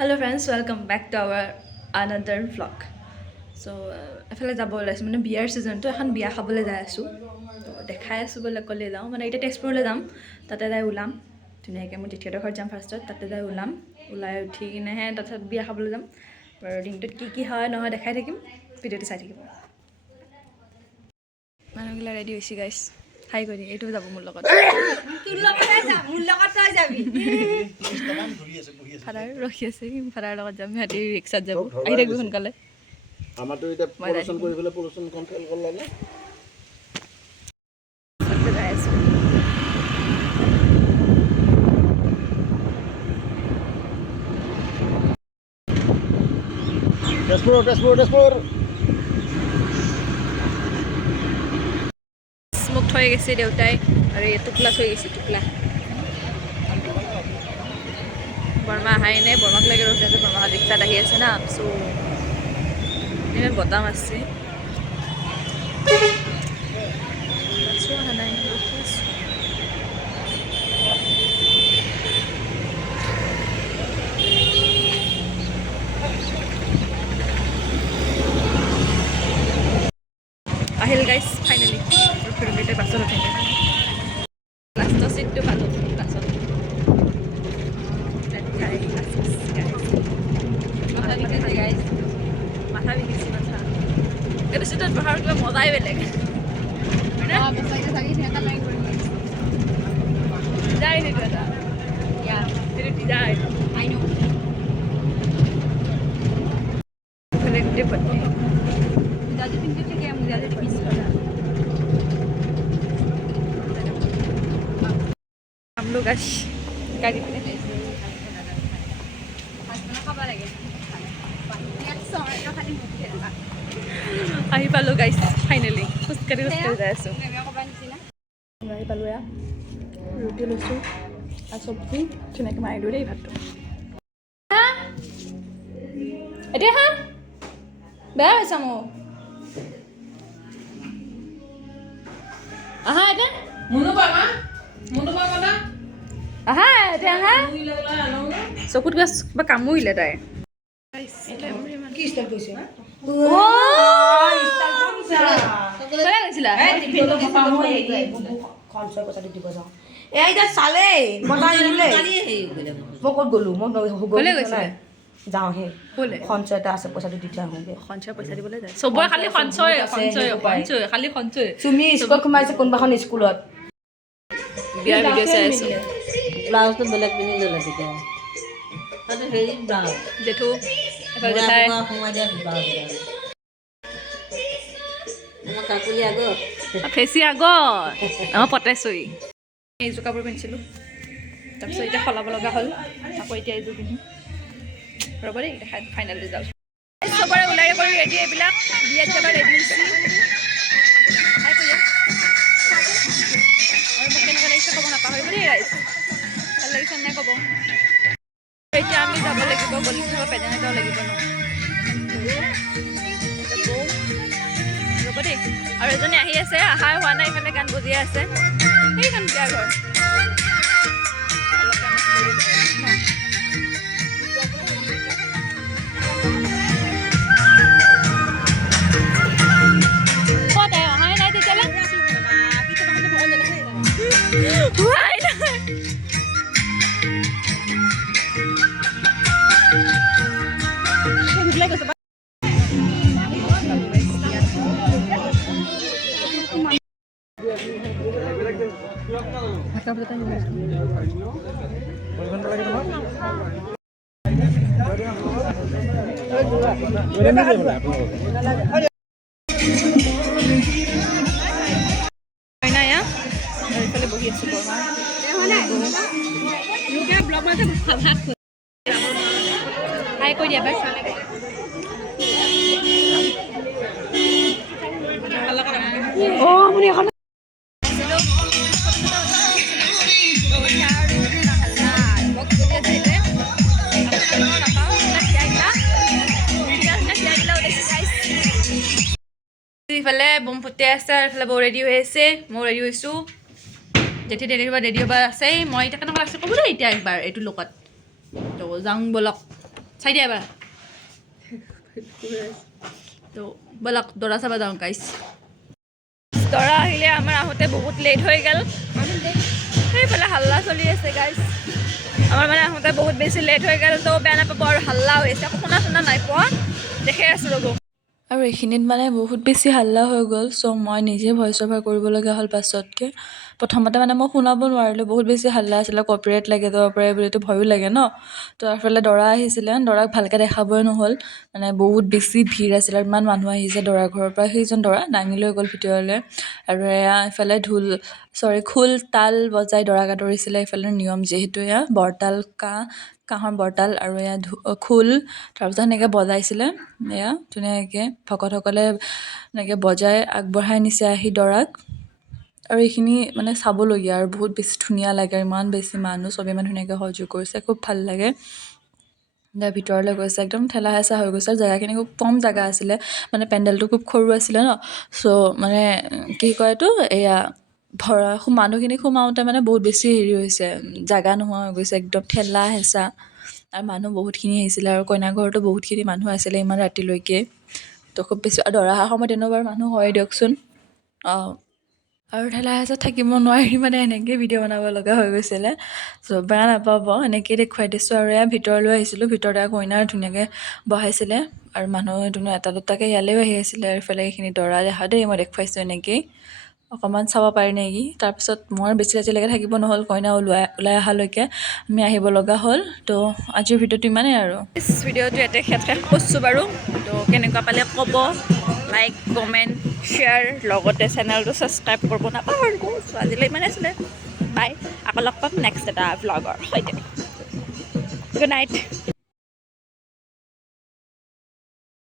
Hello friends, welcome back to our another vlog. So, এফালে যাব ওলাইছোঁ মানে বিয়াৰ ছিজনটো এখন বিয়া খাবলৈ যাই আছোঁ তো দেখাই আছোঁ বোলে ক'লে যাওঁ মানে এতিয়া তেজপুৰলৈ যাম তাতে যাই ওলাম ধুনীয়াকৈ মই তেতিয়াৰ ঘৰত যাম ফাৰ্ষ্টত তাতে যাই ওলাই উঠি কিনেহে তাৰপিছত বিয়া খাবলৈ যাম আৰু দিনটোত কি হয় নহয় দেখাই থাকিম ভিডিঅ'টো চাই থাকিব মানুহবিলাক ৰেডি হৈছে গাইছ হাই কৰি এইটো যাব মোৰ লগত ফাদাৰ ৰখি আছে ফাদাৰৰ লগত যাম সিহঁতি ৰিক্সাত যাব আহি থাকিব সোনকালে আমাৰতো এতিয়া পলিউশ্যন কৰি পেলাই পলিউশ্যন কণ্ট্ৰল কৰিলে নে তেজপুৰ মোক থৈ গৈছে দেউতাই আৰু এই টোপলা থৈ গৈছে টোপলা বৰমা আহাই নাই বৰমাক লাগে ৰখি আছে বৰমা ৰিক্সাত আহি আছে না চ' ইমান বতাহ আছে অহা নাই ৰখি আছোঁ আহিল গাইছ ফাইনেলি ৰখি বাছত উঠিম লাষ্টৰ চিটটো পালোঁ বাছত মাথা বিকিছে মাথা এইটো চিটত বহাৰ কিবা মজাই বেলেগ ডিজাইন এইটো এটা এইটো ডিজাইন ইফালে গোটেই ভৰ্তি हम लोग आज गाड़ी पे আহি পালোঁ গাইছ ফাইনেলি খোজকাঢ়ি যাই আছোঁ আহি পালোঁ এয়া ৰুটি লৈছোঁ আৰু চব্জি ধুনীয়াকৈ মাৰি দিওঁ দেই ভাতটো এতিয়া হা বেয়া হৈছে মোৰ আহা এতিয়া আহা এতিয়া আহা চকুত কিবা কামুৰিলে তাই যাওঁহে সঞ্চয় এটা আছে পইচাটো দি থৈ আহোঁগৈ সঞ্চয় পইচা দিবলৈ যায় চবৰে খালি সঞ্চয় খালি সঞ্চয় তুমি স্কুলত সোমাইছে কোনোবাখন স্কুলত বিয়াৰ ভিডিঅ' চাই আছোঁ ব্লাউজটো বেলেগ পিন্ধি ল'লে তেতিয়া তাতে হেৰি ব্লাউজ জেঠু এফালে জেঠাই সোমাই দিয়া ব্লাউজ আমাৰ কাকুলি আগত ফেচি আগত অঁ পতেচৰি এইযোৰ কাপোৰ পিন্ধিছিলোঁ তাৰপিছত এতিয়া সলাব লগা হ'ল আকৌ এতিয়া এইযোৰ পিন্ধিম ৰ'ব দেই দেখাই ফাইনেলটো যাওঁ চবৰে ওলাই কৰি ৰেডি এইবিলাক বিয়াত যাব ৰেডি হৈছে আৰু মোক কেনেকুৱা লাগিছে ক'ব নাপাহৰিব দেই ৰাইজ ভাল লাগিছে নে ক'ব এতিয়া আমি যাব লাগিব গলি পেজেন এটাও লাগিব ন ৰ'ব দেই আৰু এজনী আহি আছে অহাই হোৱা নাই ইফালে গান বজিয়ে আছে সেইখন বিয়া ঘৰ এইফালে বহি আছো হাই কৈ দিয়া ইফালে বম ফুটিয়াই আছে আৰু ইফালে বৌ ৰেডি হৈ আছে মই ৰেডি হৈছোঁ যেতিয়া ৰেডি হ'ব আছেই মই এতিয়া কেনেকুৱা লাগছে ক'ব দেই এতিয়া একবাৰ এইটো লগত তো যাওঁ ব'লক চাই দিয়া এবাৰ তো ব'লক দৰা চাব যাওঁ গাইছ দৰা আহিলে আমাৰ আহোঁতে বহুত লেট হৈ গ'ল সেইফালে হাল্লা চলি আছে গাইছ আমাৰ মানে আহোঁতে বহুত বেছি লেট হৈ গ'ল তো বেয়া নাপাব আৰু হাল্লা হৈ আছে শুনা চুনা নাই পোৱা দেখাই আছোঁ ৰ'ব আৰু এইখিনিত মানে বহুত বেছি হাল্লা হৈ গ'ল চ' মই নিজে ভইচ অভাৰ কৰিব লগা হ'ল পাছতকৈ প্ৰথমতে মানে মই শুনাব নোৱাৰিলোঁ বহুত বেছি হাল্লা আছিলে কপিৰাইট লাগি যাব পাৰে বুলিতো ভয়ো লাগে ন তো এফালে দৰা আহিছিলে দৰাক ভালকৈ দেখাবই নহ'ল মানে বহুত বেছি ভিৰ আছিলে আৰু ইমান মানুহ আহিছে দৰা ঘৰৰ পৰা সেইজন দৰা দাঙি লৈ গ'ল ভিতৰলৈ আৰু এয়া এইফালে খোল তাল বজাই দৰাক আদৰিছিলে এইফালে নিয়ম যিহেতু এয়া বৰতাল কাঁহৰ বৰতাল আৰু এয়া খোল তাৰপিছত সেনেকৈ বজাইছিলে এয়া ধুনীয়াকৈ ভকতসকলে এনেকৈ বজাই আগবঢ়াই নিছে আহি দৰাক আৰু এইখিনি মানে চাবলগীয়া আৰু বহুত বেছি ধুনীয়া লাগে আৰু ইমান বেছি মানুহ চবেই ইমান ধুনীয়াকৈ সহযোগ কৰিছে খুব ভাল লাগে ভিতৰলৈ গৈছে একদম ঠেলা হেঁচা হৈ গৈছে আৰু জেগাখিনি খুব কম জেগা আছিলে মানে পেণ্ডেলটো খুব সৰু আছিলে ন চ' মানে কি কয় এইটো এয়া মানুহখিনি সোমাওঁতে মানে বহুত বেছি হেৰি হৈছে জেগা নোহোৱা হৈ গৈছে একদম ঠেলা হেঁচা আৰু মানুহ বহুতখিনি আহিছিলে আৰু কইনা ঘৰতো বহুতখিনি মানুহ আছিলে ইমান ৰাতিলৈকে তো খুব বেছি আৰু দৰা অহাৰ সময়ত এনেও বাৰু মানুহ হয় দিয়কচোন আৰু ঠেলা হেঁচাত থাকিব নোৱাৰি মানে এনেকৈ ভিডিঅ' বনাব লগা হৈ গৈছিলে চ' বেয়া নাপাব এনেকৈ দেখুৱাই দিছোঁ আৰু এয়া ভিতৰলৈ আহিছিলোঁ ভিতৰতে কইনাৰ ধুনীয়াকৈ বহাইছিলে আৰু মানুহ এটা দুটাকৈ ইয়ালৈও আহি আছিলে আৰু ইফালে এইখিনি দৰা দেখা দেই মই দেখুৱাইছোঁ এনেকৈয়ে অকণমান চাব পাৰি নেকি তাৰপিছত মই বেছি ৰাতিলৈকে থাকিব নহ'ল কইনা ওলাই অহালৈকে আমি আহিব লগা হ'ল তো আজিৰ ভিডিঅ'টো ইমানেই আৰু ভিডিঅ'টো ইয়াতে শেষ কৰিছোঁ বাৰু তো কেনেকুৱা পালে ক'ব লাইক কমেণ্ট শ্বেয়াৰ লগতে চেনেলটো ছাবস্ক্ৰাইব কৰিব নাপাহৰিব চ' আজিলৈ ইমানে আছিলে বাই আকৌ লগ পাম নেক্সট এটা ভ্লগৰ সৈতে গুড নাইট